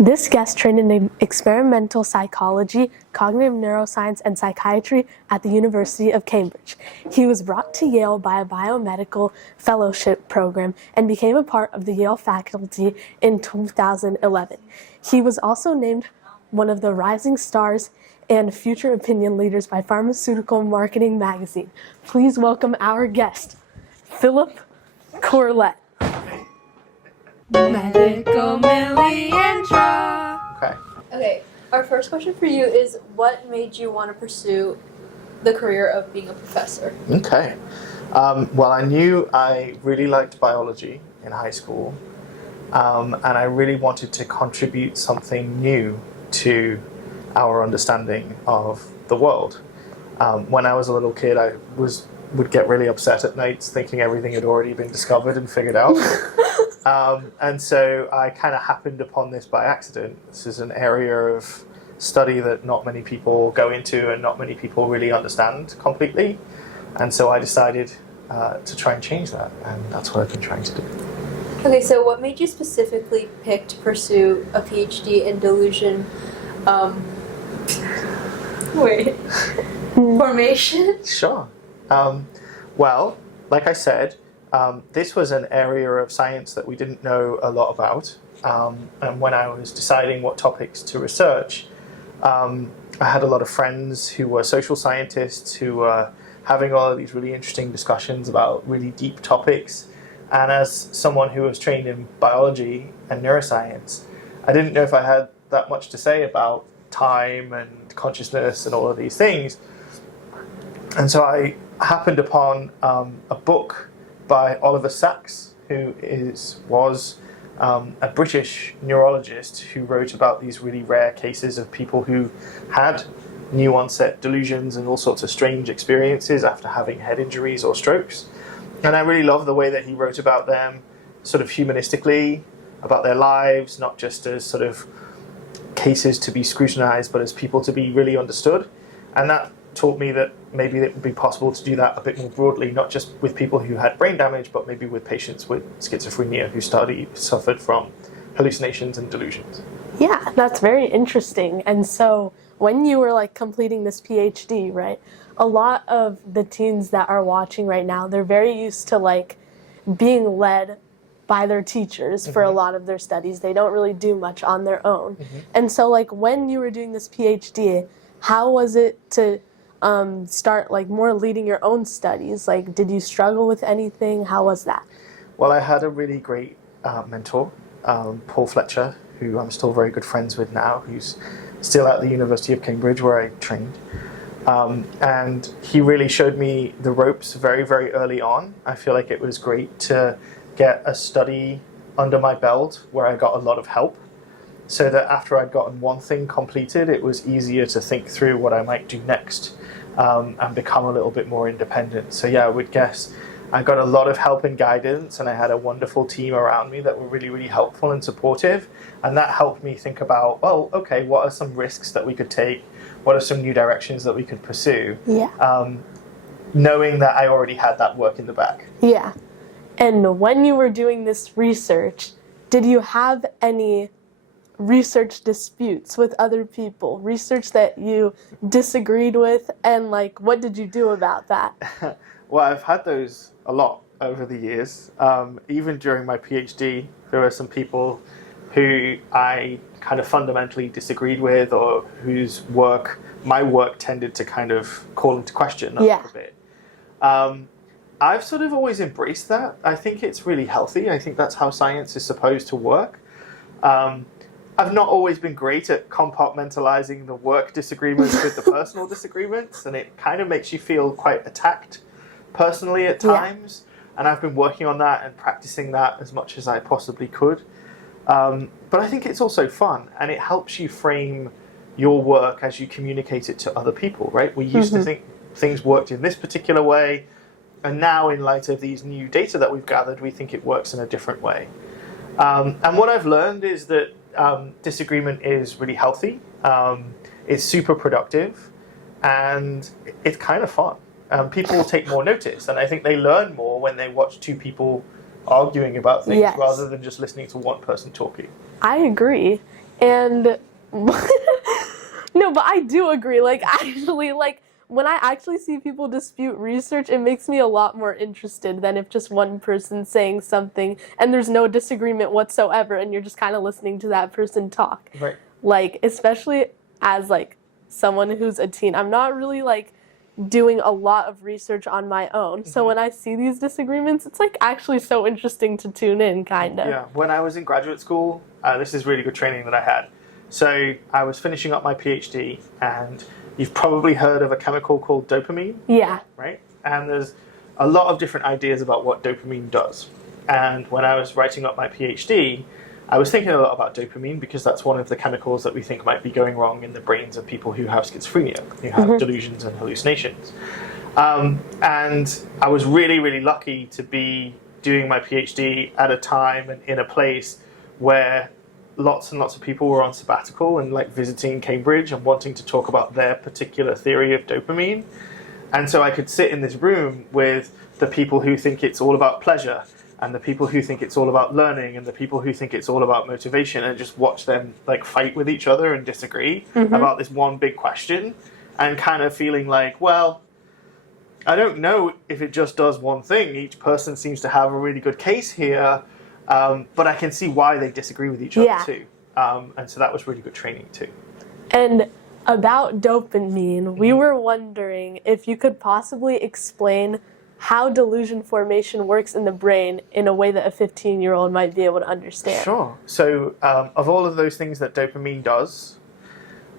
This guest trained in experimental psychology, cognitive neuroscience, and psychiatry at the University of Cambridge. He was brought to Yale by a biomedical fellowship program and became a part of the Yale faculty in 2011. He was also named one of the rising stars and future opinion leaders by Pharmaceutical Marketing Magazine. Please welcome our guest, Philip Corlett. Medical Millie intro. Okay, our first question for you is, what made you want to pursue the career of being a professor? Okay. Well, I knew I really liked biology in high school, and I really wanted to contribute something new to our understanding of the world. When I was a little kid, I would get really upset at nights thinking everything had already been discovered and figured out. And so I kind of happened upon this by accident. This is an area of study that not many people go into and not many people really understand completely. And so I decided to try and change that, and that's what I've been trying to do. Okay, so what made you specifically pick to pursue a PhD in delusion formation? Sure. Well, like I said, this was an area of science that we didn't know a lot about. And when I was deciding what topics to research, I had a lot of friends who were social scientists who were having all of these really interesting discussions about really deep topics. And as someone who was trained in biology and neuroscience, I didn't know if I had that much to say about time and consciousness and all of these things. And so I happened upon a book by Oliver Sacks, who was a British neurologist who wrote about these really rare cases of people who had new onset delusions and all sorts of strange experiences after having head injuries or strokes. And I really love the way that he wrote about them sort of humanistically, about their lives, not just as sort of cases to be scrutinized, but as people to be really understood. And that taught me that maybe it would be possible to do that a bit more broadly, not just with people who had brain damage, but maybe with patients with schizophrenia who suffered from hallucinations and delusions. Yeah, that's very interesting. And so when you were completing this PhD, right, a lot of the teens that are watching right now, they're very used to being led by their teachers for a lot of their studies. They don't really do much on their own. And so when you were doing this PhD, how was it to start more leading your own studies? Did you struggle with anything? How was that? Well, I had a really great mentor, Paul Fletcher, who I'm still very good friends with now, who's still at the University of Cambridge where I trained. And he really showed me the ropes very, very early on. I feel like it was great to get a study under my belt where I got a lot of help, so that after I'd gotten one thing completed, it was easier to think through what I might do next and become a little bit more independent. So yeah, I would guess I got a lot of help and guidance, and I had a wonderful team around me that were really, really helpful and supportive. And that helped me think about, well, okay, what are some risks that we could take? What are some new directions that we could pursue? Yeah. Knowing that I already had that work in the back. Yeah. And when you were doing this research, did you have any research disputes with other people, research that you disagreed with, and what did you do about that? Well, I've had those a lot over the years. Even during my PhD, there were some people who I kind of fundamentally disagreed with, or whose my work tended to kind of call into question a little bit. I've sort of always embraced that. I think it's really healthy. I think that's how science is supposed to work. I've not always been great at compartmentalizing the work disagreements with the personal disagreements, and it kind of makes you feel quite attacked personally at times. And I've been working on that and practicing that as much as I possibly could. But I think it's also fun, and it helps you frame your work as you communicate it to other people, right? We used to think things worked in this particular way, and now in light of these new data that we've gathered, we think it works in a different way. And what I've learned is that disagreement is really healthy. It's super productive, and it's kind of fun. People will take more notice, and I think they learn more when they watch two people arguing about things rather than just listening to one person talking. I agree. And no, but I do agree. Like, actually, like, when I actually see people dispute research, it makes me a lot more interested than if just one person's saying something and there's no disagreement whatsoever and you're just kind of listening to that person talk. Right. Like, especially as, like, someone who's a teen, I'm not really, like, doing a lot of research on my own. So when I see these disagreements, it's, like, actually so interesting to tune in, kind of. Yeah. When I was in graduate school, this is really good training that I had. So I was finishing up my PhD, and you've probably heard of a chemical called dopamine. Yeah. Right? And there's a lot of different ideas about what dopamine does. And when I was writing up my PhD, I was thinking a lot about dopamine because that's one of the chemicals that we think might be going wrong in the brains of people who have schizophrenia, who have delusions and hallucinations. And I was really, really lucky to be doing my PhD at a time and in a place where lots and lots of people were on sabbatical and like visiting Cambridge and wanting to talk about their particular theory of dopamine. And so I could sit in this room with the people who think it's all about pleasure and the people who think it's all about learning and the people who think it's all about motivation and just watch them like fight with each other and disagree about this one big question and kind of feeling like, well, I don't know if it just does one thing. Each person seems to have a really good case here. But I can see why they disagree with each other too. And so that was really good training too. And about dopamine, we were wondering if you could possibly explain how delusion formation works in the brain in a way that a 15-year-old might be able to understand. Sure. So of all of those things that dopamine does,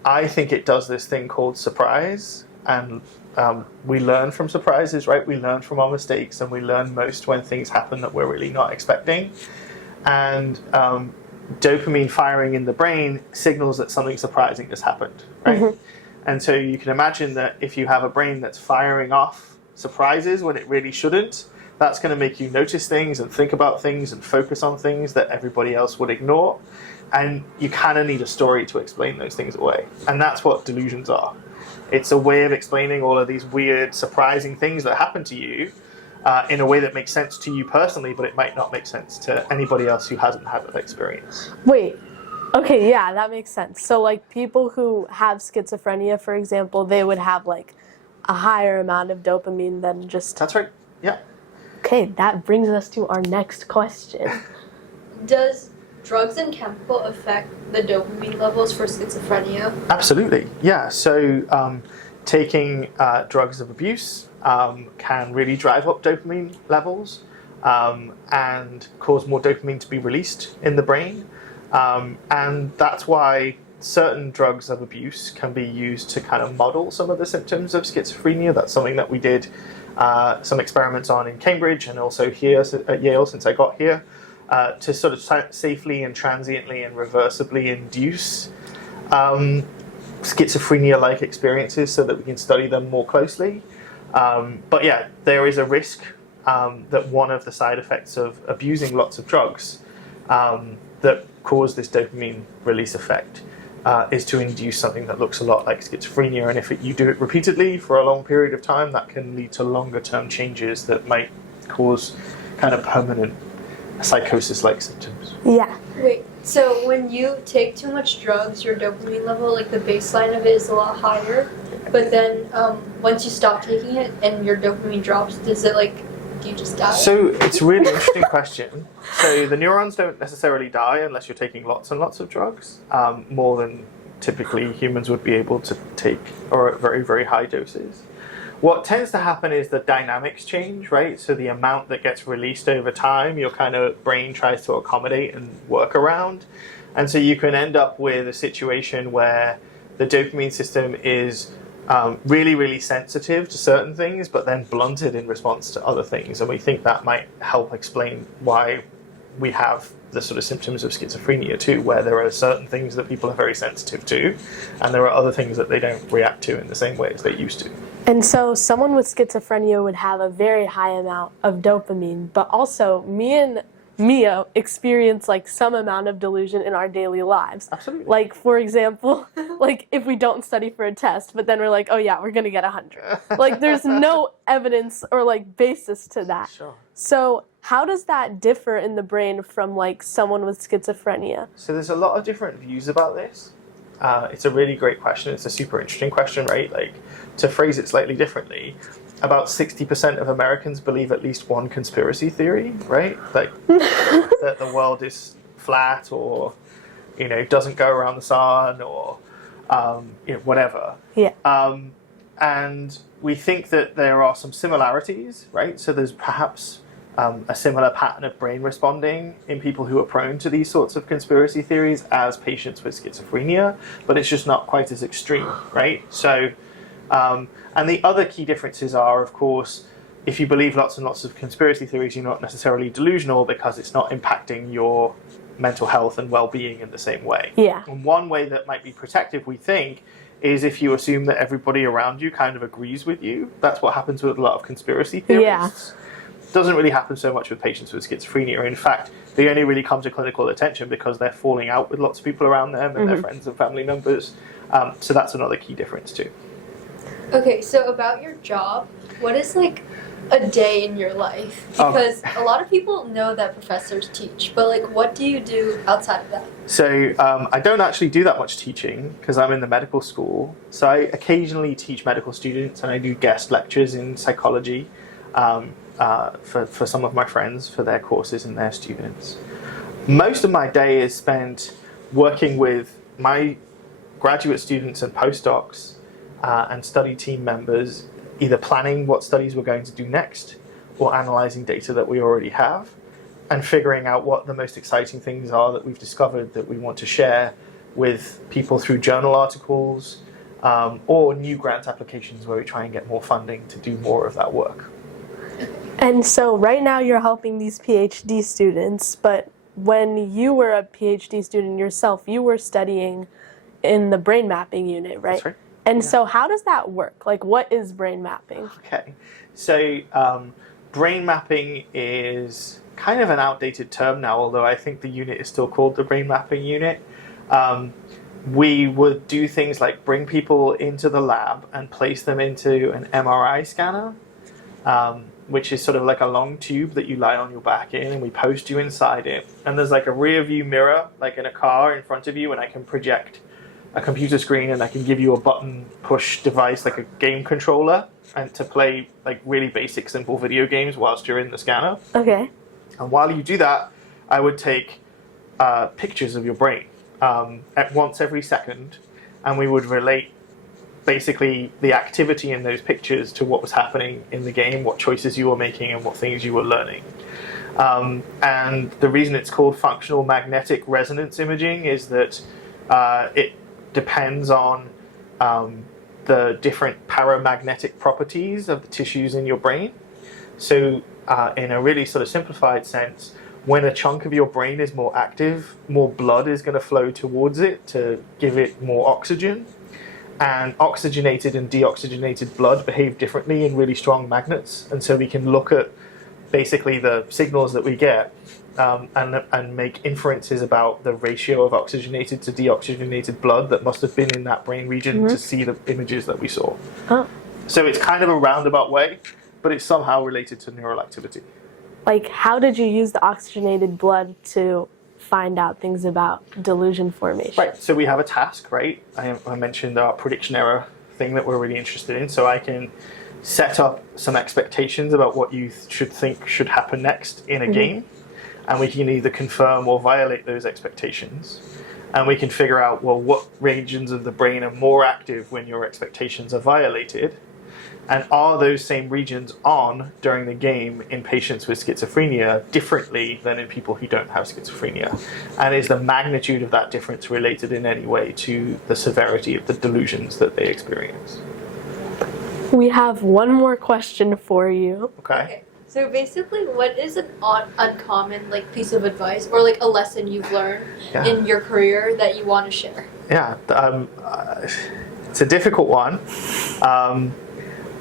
I think it does this thing called surprise. And we learn from surprises, right? We learn from our mistakes, and we learn most when things happen that we're really not expecting. And dopamine firing in the brain signals that something surprising has happened, right? And so you can imagine that if you have a brain that's firing off surprises when it really shouldn't, that's going to make you notice things and think about things and focus on things that everybody else would ignore. And you kind of need a story to explain those things away. And that's what delusions are. It's a way of explaining all of these weird, surprising things that happen to you in a way that makes sense to you personally, but it might not make sense to anybody else who hasn't had that experience. Wait. Okay, yeah, that makes sense. So, like, people who have schizophrenia, for example, they would have, like, a higher amount of dopamine than just... That's right, yeah. Okay, that brings us to our next question. Does drugs and chemical affect the dopamine levels for schizophrenia? Absolutely, yeah. So taking drugs of abuse can really drive up dopamine levels and cause more dopamine to be released in the brain. And that's why certain drugs of abuse can be used to kind of model some of the symptoms of schizophrenia. That's something that we did some experiments on in Cambridge and also here at Yale since I got here, to sort of safely and transiently and reversibly induce schizophrenia-like experiences so that we can study them more closely. But yeah, there is a risk that one of the side effects of abusing lots of drugs that cause this dopamine release effect is to induce something that looks a lot like schizophrenia. And if you do it repeatedly for a long period of time, that can lead to longer-term changes that might cause kind of permanent psychosis-like symptoms. Yeah. Wait, so when you take too much drugs, your dopamine level, like the baseline of it is a lot higher, but then once you stop taking it and your dopamine drops, does it like, do you just die? So it's a really interesting question. So the neurons don't necessarily die unless you're taking lots and lots of drugs, more than typically humans would be able to take, or at very, very high doses. What tends to happen is the dynamics change, right? So the amount that gets released over time, your kind of brain tries to accommodate and work around. And so you can end up with a situation where the dopamine system is really, really sensitive to certain things, but then blunted in response to other things. And we think that might help explain why we have the sort of symptoms of schizophrenia too, where there are certain things that people are very sensitive to, and there are other things that they don't react to in the same way as they used to. And so someone with schizophrenia would have a very high amount of dopamine, but also me and Mia experience like some amount of delusion in our daily lives. Absolutely. Like, for example, like if we don't study for a test, but then we're like, oh yeah, we're gonna get 100. Like there's no evidence or like basis to that. Sure. So how does that differ in the brain from like someone with schizophrenia? So there's a lot of different views about this. It's a really great question. It's a super interesting question, right? Like, to phrase it slightly differently, about 60% of Americans believe at least one conspiracy theory, right? Like that the world is flat, or doesn't go around the sun, or whatever. Yeah. And we think that there are some similarities, right? So there's perhaps a similar pattern of brain responding in people who are prone to these sorts of conspiracy theories as patients with schizophrenia, but it's just not quite as extreme, right? So, and the other key differences are, of course, if you believe lots and lots of conspiracy theories, you're not necessarily delusional because it's not impacting your mental health and well-being in the same way. Yeah. And one way that might be protective, we think, is if you assume that everybody around you kind of agrees with you. That's what happens with a lot of conspiracy theorists. Yeah. Doesn't really happen so much with patients with schizophrenia. In fact, they only really come to clinical attention because they're falling out with lots of people around them and their friends and family members. So that's another key difference too. Okay, so about your job, what is like a day in your life? Because a lot of people know that professors teach, but like, what do you do outside of that? So I don't actually do that much teaching because I'm in the medical school. So I occasionally teach medical students, and I do guest lectures in psychology for some of my friends for their courses and their students. Most of my day is spent working with my graduate students and postdocs and study team members, either planning what studies we're going to do next or analyzing data that we already have and figuring out what the most exciting things are that we've discovered that we want to share with people through journal articles or new grant applications where we try and get more funding to do more of that work. And so right now you're helping these PhD students, but when you were a PhD student yourself, you were studying in the brain mapping unit, right? That's right. And so how does that work? Like, what is brain mapping? Okay, so brain mapping is kind of an outdated term now, although I think the unit is still called the brain mapping unit. We would do things like bring people into the lab and place them into an MRI scanner, which is sort of like a long tube that you lie on your back in, and we post you inside it. And there's like a rear view mirror, like in a car in front of you, and I can project a computer screen and I can give you a button push device like a game controller and to play like really basic simple video games whilst you're in the scanner. Okay. And while you do that, I would take pictures of your brain at once every second, and we would relate basically the activity in those pictures to what was happening in the game, what choices you were making and what things you were learning. And the reason it's called functional magnetic resonance imaging is that it depends on the different paramagnetic properties of the tissues in your brain. So in a really sort of simplified sense, when a chunk of your brain is more active, more blood is going to flow towards it to give it more oxygen. And oxygenated and deoxygenated blood behave differently in really strong magnets. And so we can look at basically the signals that we get and make inferences about the ratio of oxygenated to deoxygenated blood that must have been in that brain region to see the images that we saw. Oh. So it's kind of a roundabout way, but it's somehow related to neural activity. Like, how did you use the oxygenated blood to find out things about delusion formation? Right, so we have a task, right? I mentioned our prediction error thing that we're really interested in, so I can set up some expectations about what you should think should happen next in a game, and we can either confirm or violate those expectations. And we can figure out, well, what regions of the brain are more active when your expectations are violated, and are those same regions on during the game in patients with schizophrenia differently than in people who don't have schizophrenia? And is the magnitude of that difference related in any way to the severity of the delusions that they experience? We have one more question for you. Okay. So basically, what is an uncommon like piece of advice or like a lesson you've learned in your career that you want to share? Yeah, it's a difficult one.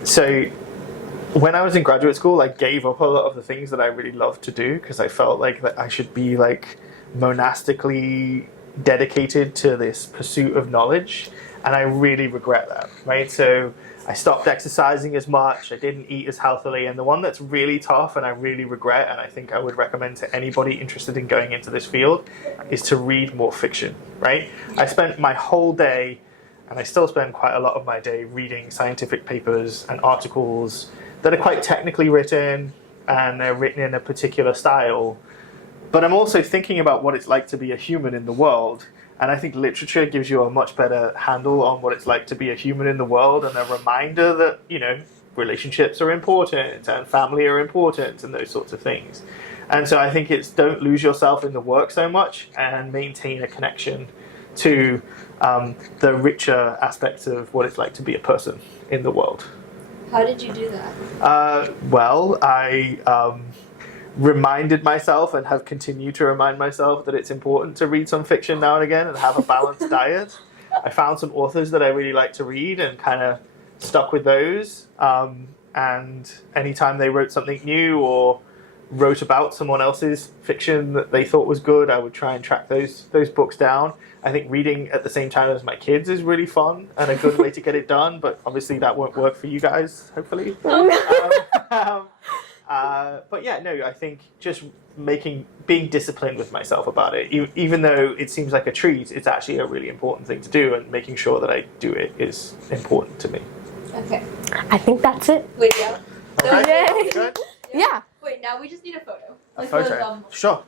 So when I was in graduate school, I gave up a lot of the things that I really loved to do because I felt like that I should be like monastically dedicated to this pursuit of knowledge. and I really regret that, right? So I stopped exercising as much, I didn't eat as healthily, and the one that's really tough and I really regret, and I think I would recommend to anybody interested in going into this field, is to read more fiction, right? I spent my whole day, and I still spend quite a lot of my day reading scientific papers and articles that are quite technically written, and they're written in a particular style. But I'm also thinking about what it's like to be a human in the world, and I think literature gives you a much better handle on what it's like to be a human in the world, and a reminder that, you know, relationships are important and family are important and those sorts of things. And so I think it's don't lose yourself in the work so much, and maintain a connection to the richer aspects of what it's like to be a person in the world. How did you do that? Well, I reminded myself, and have continued to remind myself, that it's important to read some fiction now and again and have a balanced diet. I found some authors that I really like to read and kind of stuck with those. And anytime they wrote something new or wrote about someone else's fiction that they thought was good, I would try and track those books down. I think reading at the same time as my kids is really fun and a good way to get it done, but obviously that won't work for you guys, hopefully. But yeah, no, I think just being disciplined with myself about it, even though it seems like a treat, it's actually a really important thing to do, and making sure that I do it is important to me. Okay. I think that's it. Wait, yeah. So, Okay, Yay. good. Yeah. Wait, now we just need a photo. A photo. Sure.